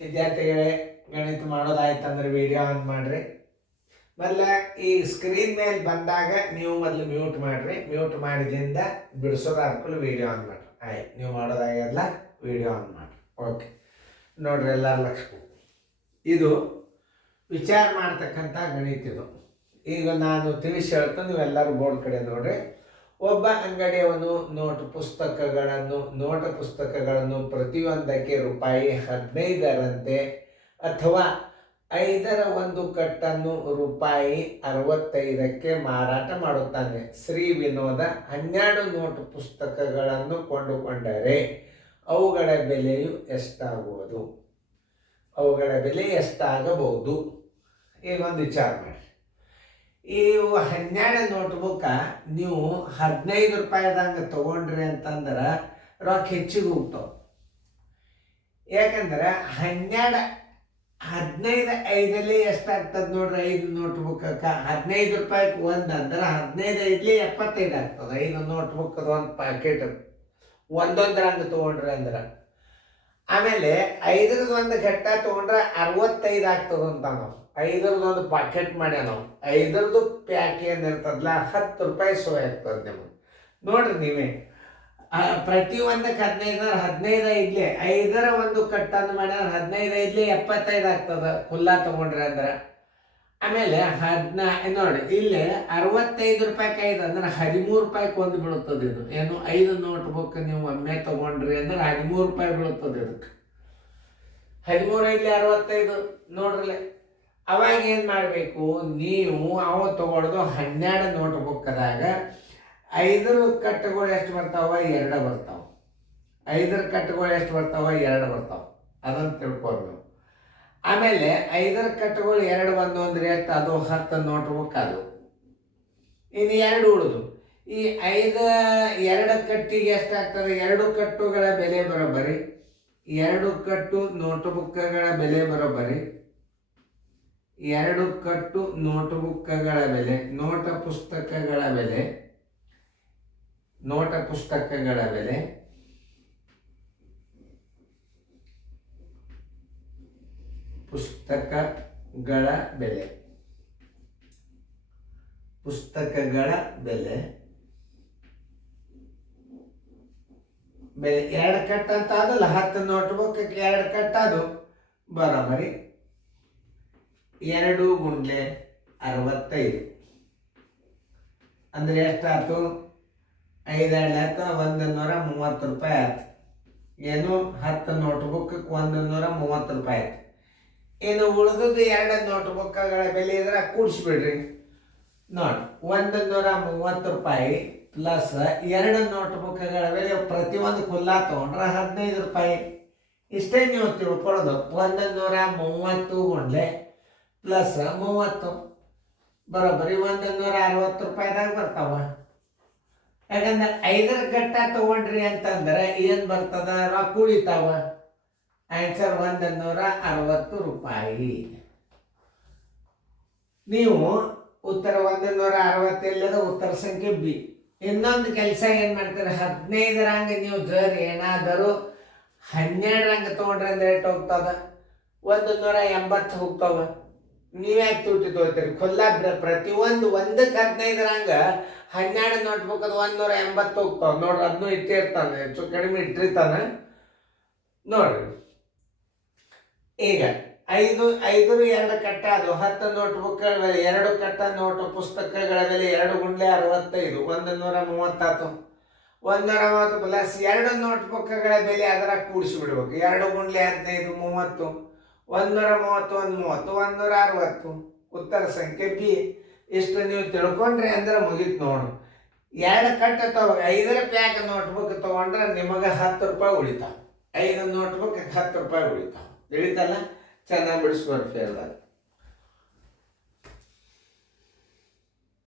ವಿದ್ಯಾರ್ಥಿಗಳೇ, ಗಣಿತ ಮಾಡೋದಾಯ್ತಂದ್ರೆ video on ಮಾಡಿರಿ. ಮೊದಲ ಈ ಸ್ಕ್ರೀನ್ ಮೇಲೆ ಬಂದಾಗ ನೀವು ಮೊದಲು ಮ್ಯೂಟ್ ಮಾಡಿರಿ. ಮ್ಯೂಟ್ ಮಾಡಿದಿಂದ ಬಿಡಿಸೋದಾದ್ಕೂಲ ವಿಡಿಯೋ ಆನ್ ಮಾಡಿರಿ. ಆಯ್ತು, ನೀವು ಮಾಡೋದಾಗ್ಯದಲ್ಲ, ವಿಡಿಯೋ ಆನ್ ಮಾಡಿರಿ. ಓಕೆ, ನೋಡ್ರಿ ಎಲ್ಲರೂ ಲಕ್ಷ. ಇದು ವಿಚಾರ ಮಾಡ್ತಕ್ಕಂಥ ಗಣಿತ. ಇದು ಈಗ ನಾನು ತಿಳಿಸಿ ಹೇಳ್ತೀನಿ, ನೀವೆಲ್ಲರೂ ಬೋರ್ಡ್ ಕಡೆ ನೋಡ್ರಿ. ಒಬ್ಬ ಅಂಗಡಿಯವನು ನೋಟ್ ಪುಸ್ತಕಗಳನ್ನು ಪ್ರತಿಯೊಂದಕ್ಕೆ ರೂಪಾಯಿ 15ರಂತೆ ಅಥವಾ 5ರ ಒಂದು ಕಟ್ಟನ್ನು ರೂಪಾಯಿ 65ಕ್ಕೆ ಮಾರಾಟ ಮಾಡುತ್ತಾನೆ. ಶ್ರೀ ವಿನೋದ 12 ನೋಟ್ ಪುಸ್ತಕಗಳನ್ನು ಕೊಂಡುಕೊಂಡರೆ ಅವುಗಳ ಬೆಲೆಯು ಎಷ್ಟಾಗುವುದು? ಅವುಗಳ ಬೆಲೆ ಎಷ್ಟಾಗಬಹುದು? ಈಗ ಒಂದು ವಿಚಾರ ಮಾಡಿ. ಇವು 12 ನೋಟ್ಬುಕ್ಕ ನೀವು 15 ರೂಪಾಯಿದಂಗೆ ತೊಗೊಂಡ್ರಿ ಅಂತಂದ್ರೆ ರೊಕ್ಕ ಹೆಚ್ಚಿಗೆ ಹೋಗ್ತಾವೆ. ಯಾಕಂದ್ರೆ 15 5 ಎಷ್ಟಾಗ್ತದೆ ನೋಡ್ರಿ? 5 ನೋಟ್ಬುಕ್ಕಕ್ಕೆ 15 ರೂಪಾಯಿಗೆ ಒಂದು ಅಂದ್ರೆ 15 75 ಆಗ್ತದೆ. 5 ನೋಟ್ಬುಕ್ಕದ ಒಂದು ಪ್ಯಾಕೆಟ್ ಒಂದೊಂದ್ರಂಗೆ ತೊಗೊಂಡ್ರಿ ಅಂದ್ರೆ. ಆಮೇಲೆ 5ರದ್ದು ಒಂದು ಘಟ್ಟ ತೊಗೊಂಡ್ರೆ 65 ಆಗ್ತದಂತ. ನಾವು 5ರದ್ದು ಪಾಕೆಟ್ ಮಾಡ್ಯ. ನಾವು 5ರದ್ದು ಪ್ಯಾಕ್ ಏನಿರ್ತದಲ್ಲ 10 ರೂಪಾಯಿ ಸೋ ಆಗ್ತದೆ ನಿಮಗೆ. ನೋಡ್ರಿ ನೀವೇ ಪ್ರತಿಯೊಂದಕ್ಕೆ 15 5 5ರ ಒಂದು ಕಟ್ಟನ್ನು ಮಾಡ್ಯಾರ 15 75 ಆಗ್ತದೆ ಖುಲ್ಲಾ ತೊಗೊಂಡ್ರಿ ಅಂದ್ರೆ. ಆಮೇಲೆ ನೋಡಿ ಇಲ್ಲಿ 65 ರೂಪಾಯಿಗೆ 5 ಅಂದ್ರೆ 13 ರೂಪಾಯಿಗೆ ಒಂದು ಬೀಳುತ್ತದೆ. ಇದು ಏನು 5 ನೋಟ್ಬುಕ್ ನೀವು ಒಮ್ಮೆ ತೊಗೊಂಡ್ರಿ ಅಂದ್ರೆ 13 ರೂಪಾಯಿ ಬೀಳುತ್ತದೆ. ಇದಕ್ಕೆ 13 65 ನೋಡ್ರಲ್ಲ. ಅವಾಗ ಏನು ಮಾಡಬೇಕು ನೀವು? ಅವ ತೊಗೊಳ್ದು 12 ನೋಟ್ಬುಕ್ದಾಗ 5 ಕಟ್ಟುಗಳು ಎಷ್ಟು ಬರ್ತಾವ? 2 ಬರ್ತಾವ. 5 ಕಟ್ಟುಗಳು ಎಷ್ಟು ಬರ್ತಾವ? 2 ಬರ್ತಾವ. ಅದನ್ನು ತಿಳ್ಕೊಂಡು ನೀವು. ಆಮೇಲೆ 5 ಕಟ್ಟುಗಳು 2 ಬಂದು ಅಂದ್ರೆ ಎಷ್ಟು? ಅದು 10 ನೋಟ್ಬುಕ್. ಅದು ಇನ್ನು 2 ಉಳಿದು. ಈ 2 ಕಟ್ಟಿಗೆ ಎಷ್ಟಾಗ್ತದೆ? 2 ಕಟ್ಟುಗಳ ಬೆಲೆ ಬರೋಬ್ಬರಿ 2 ಕಟ್ಟು ನೋಟ್ಬುಕ್ಗಳ ಬೆಲೆ ಬರೋಬ್ಬರಿ 2 ಕಟ್ಟು ನೋಟ್ಬುಕ್ಗಳ ಬೆಲೆ ನೋಟ ಪುಸ್ತಕಗಳ ಬೆಲೆ ಪುಸ್ತಕಗಳ ಬೆಲೆ ಬೆಲೆ 2 ಕಟ್ ಅಂತ ಅದಲ್ಲ. 10 ನೋಟ್ಬುಕ್ 2 ಕಟ್ ಅದು ಬರೋಬರಿ 2 × 65 ಅಂದ್ರೆ ಎಷ್ಟಾಯ್ತು? 5 130 ರೂಪಾಯಿ ಆಯ್ತು. ಏನು 10 ನೋಟ್ಬುಕ್ 130 ರೂಪಾಯಿ ಆಯ್ತು. ಇನ್ನು ಉಳಿದದ್ದು 2 ನೋಟ್ಬುಕ್ಗಳ ಬೆಲೆ ಇದ್ರೆ ಕೂಡಿಸ್ಬಿಡ್ರಿ. ನೋಡಿ 130 ರೂಪಾಯಿ ಪ್ಲಸ್ 2 ನೋಟ್ಬುಕ್ಗಳ ಬೆಲೆ ಪ್ರತಿಯೊಂದು ಖುಲ್ಲಾ ತೊಗೊಂಡ್ರೆ 15 ರೂಪಾಯಿ. ಇಷ್ಟೇ ನೀವು ತಿಳ್ಕೊಳ್ಳೋದು. 130 ಗುಂಡ್ಲೆ ಪ್ಲಸ್ 30 ಬರೋಬ್ಬರಿ 160 ರೂಪಾಯಿದಾಗ ಬರ್ತಾವ. ಯಾಕಂದ್ರೆ 5 ಗಟ್ಟ ತೊಗೊಂಡ್ರಿ ಅಂತಂದ್ರೆ ಏನು ಬರ್ತದ? ರೊಕ್ಕ ಉಳಿತಾವ. ಆನ್ಸರ್ 160 ರೂಪಾಯಿ. ನೀವು ಉತ್ತರ 160 ಎಲ್ಲದ ಉತ್ತರ ಸಂಖ್ಯೆ ಬಿ. ಇನ್ನೊಂದು ಕೆಲಸ ಏನು ಮಾಡ್ತಾರೆ? 15ರಂಗೆ ನೀವು ಜರ್ ಏನಾದರೂ 12ರಂಗೆ ತೊಗೊಂಡ್ರೆ ಅಂದ್ರೆ ಎಷ್ಟು ಹೋಗ್ತದ? 180 ಹೋಗ್ತಾವ. ನೀವ್ಯಾಕೆ ತುಟ್ಟಿ ತೊಗೋತೀರಿ? ಖುಲ್ಲಾ ಪ್ರತಿಯೊಂದು 1ಕ್ಕೆ 15ರಂಗೆ 12 ನೋಟ್ಬುಕ್ ಅದು 180 ಹೋಗ್ತಾವ. ನೋಡ್ರಿ, ಅದನ್ನು ಇಟ್ಟಿರ್ತಾನೆ, ಹೆಚ್ಚು ಕಡಿಮೆ ಇಟ್ಟಿರ್ತಾನೆ. ನೋಡ್ರಿ ಈಗ 5 2 ಕಟ್ಟ ಅದು 10 ನೋಟ್ಬುಕ್ಗಳ ಬೆಲೆ 2 ಕಟ್ಟ ನೋಟು ಪುಸ್ತಕಗಳ ಬೆಲೆ 2 × 65 130 ಆಯ್ತು. 130 ಪ್ಲಸ್ 2 ನೋಟ್ಬುಕ್ಗಳ ಬೆಲೆ ಅದರ ಕೂಡಿಸಿಬಿಡ್ಬೇಕು. 2 × 15 30 130 160 ಉತ್ತರ ಸಂಖ್ಯೆ ಬಿ. ಇಷ್ಟು ನೀವು ತಿಳ್ಕೊಂಡ್ರಿ ಅಂದ್ರೆ ಮುಗೀತು ನೋಡು. 2 ಕಟ್ಟ 5ರ ಪ್ಯಾಕ್ ನೋಟ್ಬುಕ್ ತೊಗೊಂಡ್ರೆ ನಿಮಗೆ 10 ರೂಪಾಯಿ ಉಳಿತಾವ. 5 ನೋಟ್ಬುಕ್ 10 ರೂಪಾಯಿ ಉಳಿತಾವ. ತಿಳಿತಲ್ಲ? ಚೆನ್ನಾಗಿ ಬಿಡಿಸ್ಕೊಂಡು ಫೇಲ್ದಾಗ